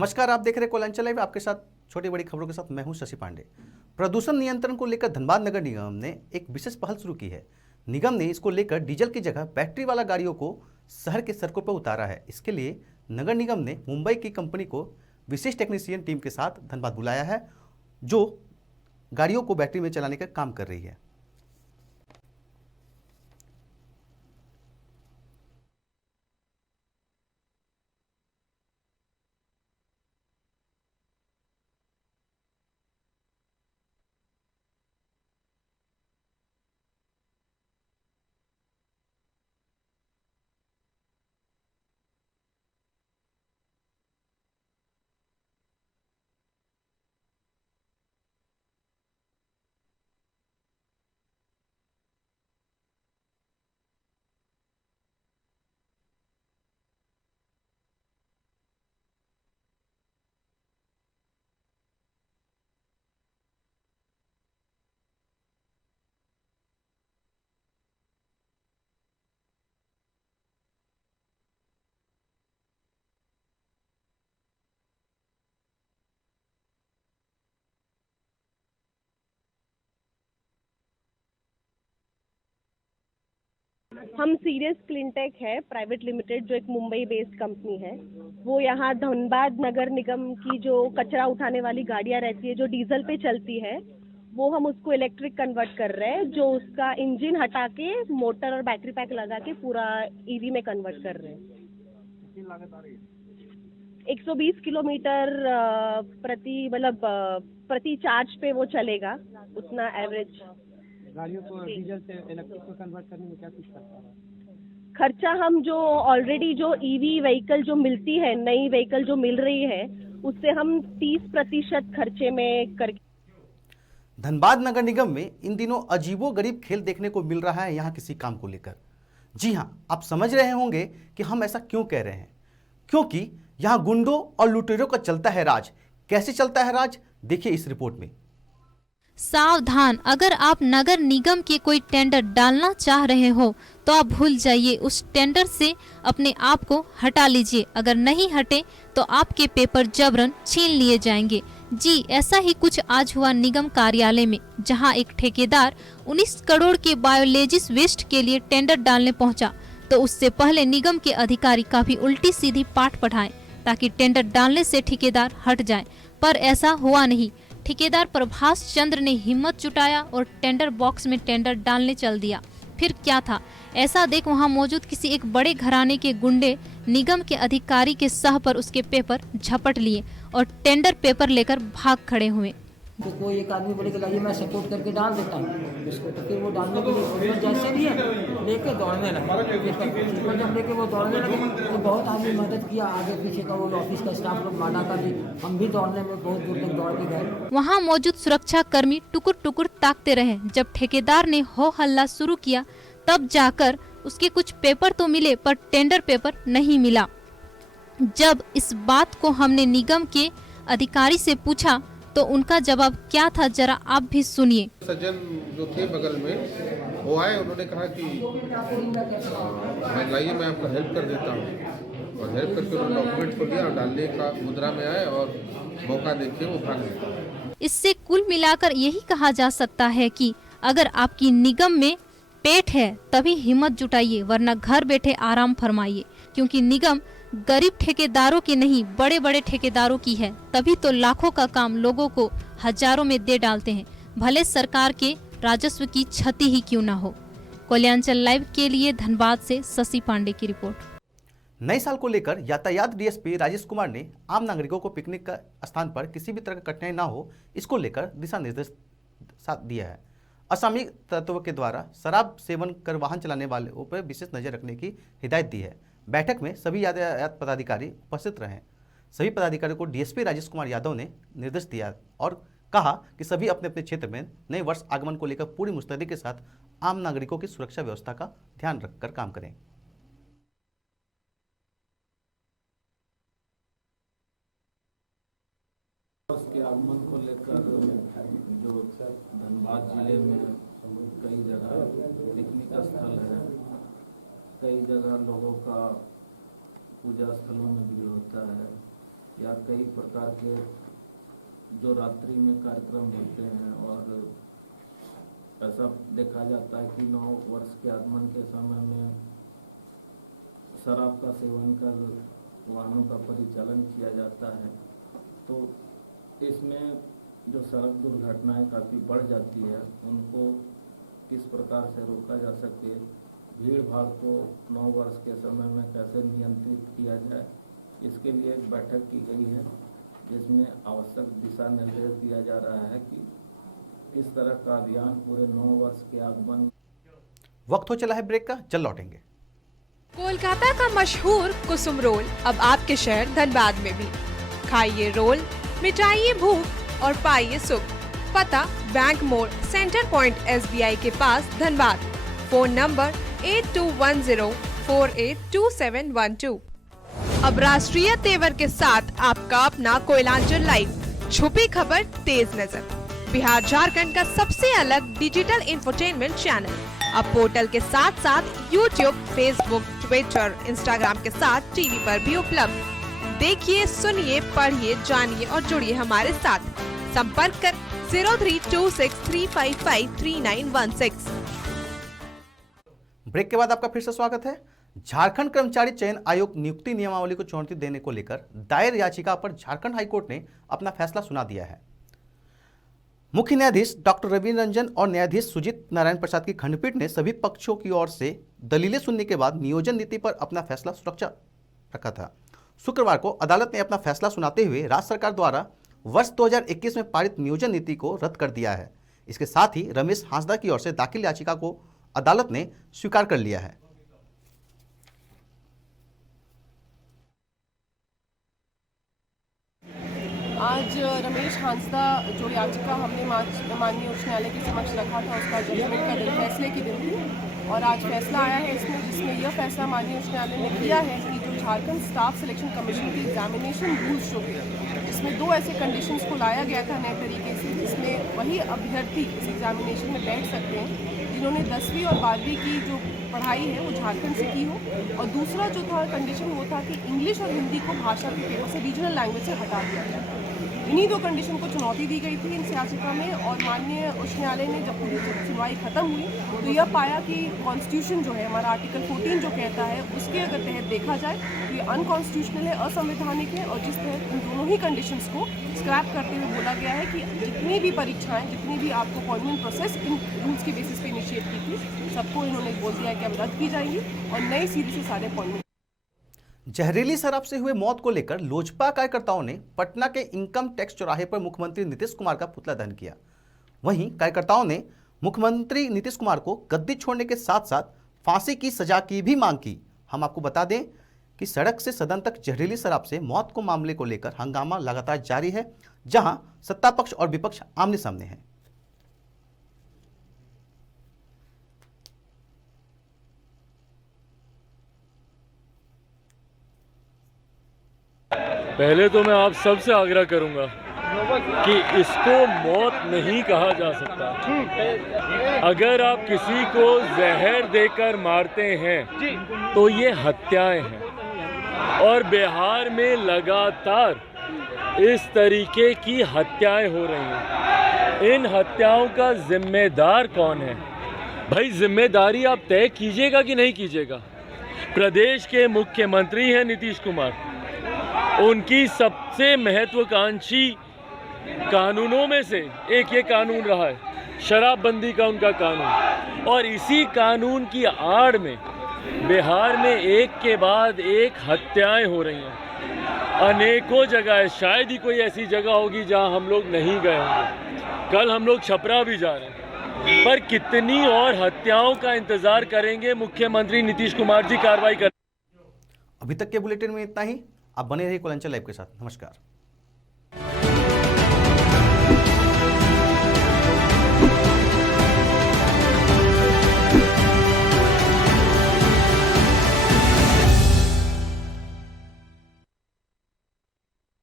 नमस्कार, आप देख रहे हैं कोलांचल लाइव। आपके साथ छोटी बड़ी खबरों के साथ मैं हूं शशि पांडे। प्रदूषण नियंत्रण को लेकर धनबाद नगर निगम ने एक विशेष पहल शुरू की है। निगम ने इसको लेकर डीजल की जगह बैटरी वाला गाड़ियों को शहर के सड़कों पर उतारा है। इसके लिए नगर निगम ने मुंबई की कंपनी को विशेष टेक्नीशियन टीम के साथ धनबाद बुलाया है, जो गाड़ियों को बैटरी में चलाने का काम कर रही है। हम सीरियस क्लीनटेक है प्राइवेट लिमिटेड, जो एक मुंबई बेस्ड कंपनी है। वो यहाँ धनबाद नगर निगम की जो कचरा उठाने वाली गाड़ियाँ रहती है, जो डीजल पे चलती है, वो हम उसको इलेक्ट्रिक कन्वर्ट कर रहे हैं। जो उसका इंजन हटा के मोटर और बैटरी पैक लगा के पूरा ईवी में कन्वर्ट कर रहे हैं। कितनी लागत आ रही है? 120 किलोमीटर प्रति चार्ज पे वो चलेगा, उतना एवरेज। गाड़ियों को डीजल से इलेक्ट्रिक को कन्वर्ट करने में क्या कुछ करता है? खर्चा हम जो ऑलरेडी जो ईवी व्हीकल जो मिलती है, नई व्हीकल जो मिल रही है, उससे हम 30% खर्चे में करके। धनबाद नगर निगम में इन दिनों अजीबोगरीब खेल देखने को मिल रहा है यहाँ किसी काम को लेकर। जी हाँ, आप समझ रहे होंगे कि हम ऐसा क्यों कह रहे हैं, क्योंकि यहाँ गुंडों और लुटेरों का चलता है राज। कैसे चलता है राज, देखिए इस रिपोर्ट में। सावधान, अगर आप नगर निगम के कोई टेंडर डालना चाह रहे हो तो आप भूल जाइए, उस टेंडर से अपने आप को हटा लीजिए। अगर नहीं हटे तो आपके पेपर जबरन छीन लिए जाएंगे। जी, ऐसा ही कुछ आज हुआ निगम कार्यालय में, जहां एक ठेकेदार 19 करोड़ के बायोलॉजिस वेस्ट के लिए टेंडर डालने पहुंचा, तो उससे पहले निगम के अधिकारी काफी उल्टी सीधी पाठ पढ़ाएं ताकि टेंडर डालने से ठेकेदार हट जाए, पर ऐसा हुआ नहीं। ठेकेदार प्रभास चंद्र ने हिम्मत जुटाया और टेंडर बॉक्स में टेंडर डालने चल दिया। फिर क्या था, ऐसा देख वहां मौजूद किसी एक बड़े घराने के गुंडे निगम के अधिकारी के सह पर उसके पेपर झपट लिए और टेंडर पेपर लेकर भाग खड़े हुए। तो कोई एक आदमी बोले कि लाइए मैं सपोर्ट करके डाल देता हूँ उसको, तो फिर वो डालने के लिए जैसे भी है लेके दौड़ने लगे। पेपर जब लेके वो दौड़ने लगे तो बहुत आदमी मदद किया, आगे पीछे का वो ऑफिस का स्टाफ लोग, माडा का भी, हम भी दौड़ने में बहुत दूर तक दौड़ के गए। वहाँ मौजूद सुरक्षा कर्मी टुकुर टुकुर ताकते रहे। जब ठेकेदार ने हो हल्ला शुरू किया तब जाकर उसके कुछ पेपर तो मिले, पर टेंडर पेपर नहीं मिला। जब इस बात को हमने निगम के अधिकारी से पूछा तो उनका जवाब क्या था, जरा आप भी सुनिए। सज्जन जो थे बगल में, वो आए, उन्होंने कहा कि मैं लाइए मैं आपको हेल्प कर देता हूँ, और हेल्प करके उन्होंने डॉक्यूमेंट को लिया और डालने का मुद्रा में आए और मौका देखे वो भाग गए। इससे कुल मिलाकर यही कहा जा सकता है कि अगर आपकी निगम में पेट है तभी हिम्मत जुटाइए, वरना घर बैठे आराम फरमाइए, क्योंकि निगम गरीब ठेकेदारों की नहीं, बड़े बड़े ठेकेदारों की है। तभी तो लाखों का काम लोगों को हजारों में दे डालते हैं, भले सरकार के राजस्व की क्षति ही क्यों ना हो। कोलांचल लाइव के लिए धनबाद से शशि पांडे की रिपोर्ट। नए साल को लेकर यातायात डीएसपी राजेश कुमार ने आम नागरिकों को पिकनिक का स्थान पर किसी भी तरह का कठिनाई ना हो, इसको लेकर दिशा निर्देश दिया है। असामयिक तत्वों के द्वारा शराब सेवन कर वाहन चलाने वालों पर विशेष नजर रखने की हिदायत दी है। बैठक में सभी यातायात पदाधिकारी उपस्थित रहे। सभी पदाधिकारियों को डीएसपी राजेश कुमार यादव ने निर्देश दिया और कहा कि सभी अपने अपने क्षेत्र में नए वर्ष आगमन को लेकर पूरी मुस्तैदी के साथ आम नागरिकों की सुरक्षा व्यवस्था का ध्यान रखकर काम करें। उसके आगमन को लेकर जो धनबाद जिले में कई जगह पिकनिक स्थल है, कई जगह लोगों का पूजा स्थलों में भीड़ होता है, या कई प्रकार के जो रात्रि में कार्यक्रम होते हैं, और ऐसा देखा जाता है कि 9 वर्ष के आगमन के समय में शराब का सेवन कर वाहनों का परिचालन किया जाता है, तो इसमें जो सड़क दुर्घटनाएं काफ़ी बढ़ जाती है, उनको किस प्रकार से रोका जा सके, भीड़ भाड़ को 9 वर्ष के समय में कैसे नियंत्रित किया जाए, इसके लिए एक बैठक की गई है जिसमें आवश्यक दिशा निर्देश दिया जा रहा है कि किस तरह का अभियान पूरे 9 वर्ष के आगमन। वक्त हो चला है ब्रेक का, चल लौटेंगे। कोलकाता का मशहूर कुसुम रोल अब आपके शहर धनबाद में भी। खाइए रोल, मिटाइए भूख और पाइए सुख। पता बैंक मोड़, सेंटर पॉइंट SBI के पास, धनबाद। Phone number 8210482712। अब राष्ट्रीय तेवर के साथ आपका अपना कोयलांचल लाइव। छुपी खबर, तेज नजर। बिहार झारखंड का सबसे अलग डिजिटल इंफोटेनमेंट चैनल अब पोर्टल के साथ साथ YouTube, Facebook, Twitter, Instagram के साथ टीवी पर भी उपलब्ध। देखिए, सुनिए, पढ़िए, जानिए और जुड़िए हमारे साथ। संपर्क कर 032635533916। ब्रेक के बाद आपका फिर से स्वागत है। झारखंड कर्मचारी चयन आयोग नियुक्ति नियमावली को चुनौती देने को लेकर दायर याचिका पर झारखंड हाईकोर्ट ने अपना फैसला सुना दिया है। मुख्य न्यायाधीश डॉक्टर रवि रंजन और न्यायाधीश सुजीत नारायण प्रसाद की खंडपीठ ने सभी पक्षों की ओर से दलीलें सुनने के बाद नियोजन नीति पर अपना फैसला सुरक्षा रखा था। शुक्रवार को अदालत ने अपना फैसला सुनाते हुए राज्य सरकार द्वारा वर्ष 2021 में पारित नियोजन नीति को रद्द कर दिया है। इसके साथ ही रमेश हांसदा की ओर से दाखिल याचिका को अदालत ने स्वीकार कर लिया है। आज रमेश हांसदा जो याचिका हमने माननीय उच्च न्यायालय के समक्ष रखा था, उसका जजमेंट का दिन, फैसले की दिन थी, और आज फैसला आया है इसमें, जिसमें यह फैसला माननीय उच्च न्यायालय ने किया है कि जो झारखंड स्टाफ सिलेक्शन कमीशन के एग्जामिनेशन रूल्स जो थे, इसमें 2 ऐसे कंडीशंस को लाया गया था नए तरीके से, जिसमें वही अभ्यर्थी इस एग्जामिनेशन में बैठ सकते हैं जिन्होंने 10वीं और 12वीं की जो पढ़ाई है वो झारखंड से की हो, और दूसरा जो था कंडीशन वो था कि इंग्लिश और हिंदी को भाषा के पेपर से रीजनल लैंग्वेज से हटा दिया गया। इन्हीं 2 कंडीशन को चुनौती दी गई थी इस याचिका में, और माननीय उच्च न्यायालय ने जब पूरी सुनवाई खत्म हुई तो यह पाया कि कॉन्स्टिट्यूशन जो है हमारा आर्टिकल 14 जो कहता है, उसके अगर तहत देखा जाए तो ये अनकॉन्स्टिट्यूशनल है, असंवैधानिक है, और जिस तहत इन दोनों ही कंडीशंस को स्क्रैप करते हुए बोला गया है कि जितनी भी परीक्षाएं, जितनी भी आपको अपॉइंटमेंट प्रोसेस इन रूल्स के बेसिस पे इनिशिएट की थी, सबको इन्होंने बोल दिया कि अब रद्द की जाएंगी और नई सीरीज से सारे अपॉइंटमेंट। जहरीली शराब से हुए मौत को लेकर लोजपा कार्यकर्ताओं ने पटना के इनकम टैक्स चौराहे पर मुख्यमंत्री नीतीश कुमार का पुतला दहन किया। वहीं कार्यकर्ताओं ने मुख्यमंत्री नीतीश कुमार को गद्दी छोड़ने के साथ साथ फांसी की सजा की भी मांग की। हम आपको बता दें कि सड़क से सदन तक जहरीली शराब से मौत को मामले को लेकर हंगामा लगातार जारी है, जहां सत्ता पक्ष और विपक्ष आमने सामने है। पहले तो मैं आप सबसे आग्रह करूंगा कि इसको मौत नहीं कहा जा सकता। अगर आप किसी को जहर देकर मारते हैं तो ये हत्याएं हैं, और बिहार में लगातार इस तरीके की हत्याएं हो रही हैं। इन हत्याओं का जिम्मेदार कौन है? भाई, जिम्मेदारी आप तय कीजिएगा कि नहीं कीजिएगा। प्रदेश के मुख्यमंत्री हैं नीतीश कुमार, उनकी सबसे महत्वाकांक्षी कानूनों में से एक ये कानून रहा है, शराबबंदी का उनका कानून, और इसी कानून की आड़ में बिहार में एक के बाद एक हत्याएं हो रही हैं। अनेकों जगह है, शायद ही कोई ऐसी जगह होगी जहां हम लोग नहीं गए होंगे। कल हम लोग छपरा भी जा रहे हैं, पर कितनी और हत्याओं का इंतजार करेंगे मुख्यमंत्री नीतीश कुमार जी कार्रवाई कर। अभी तक के बुलेटिन में इतना ही। आप बने रहिए कोयलांचल लाइव के साथ। नमस्कार।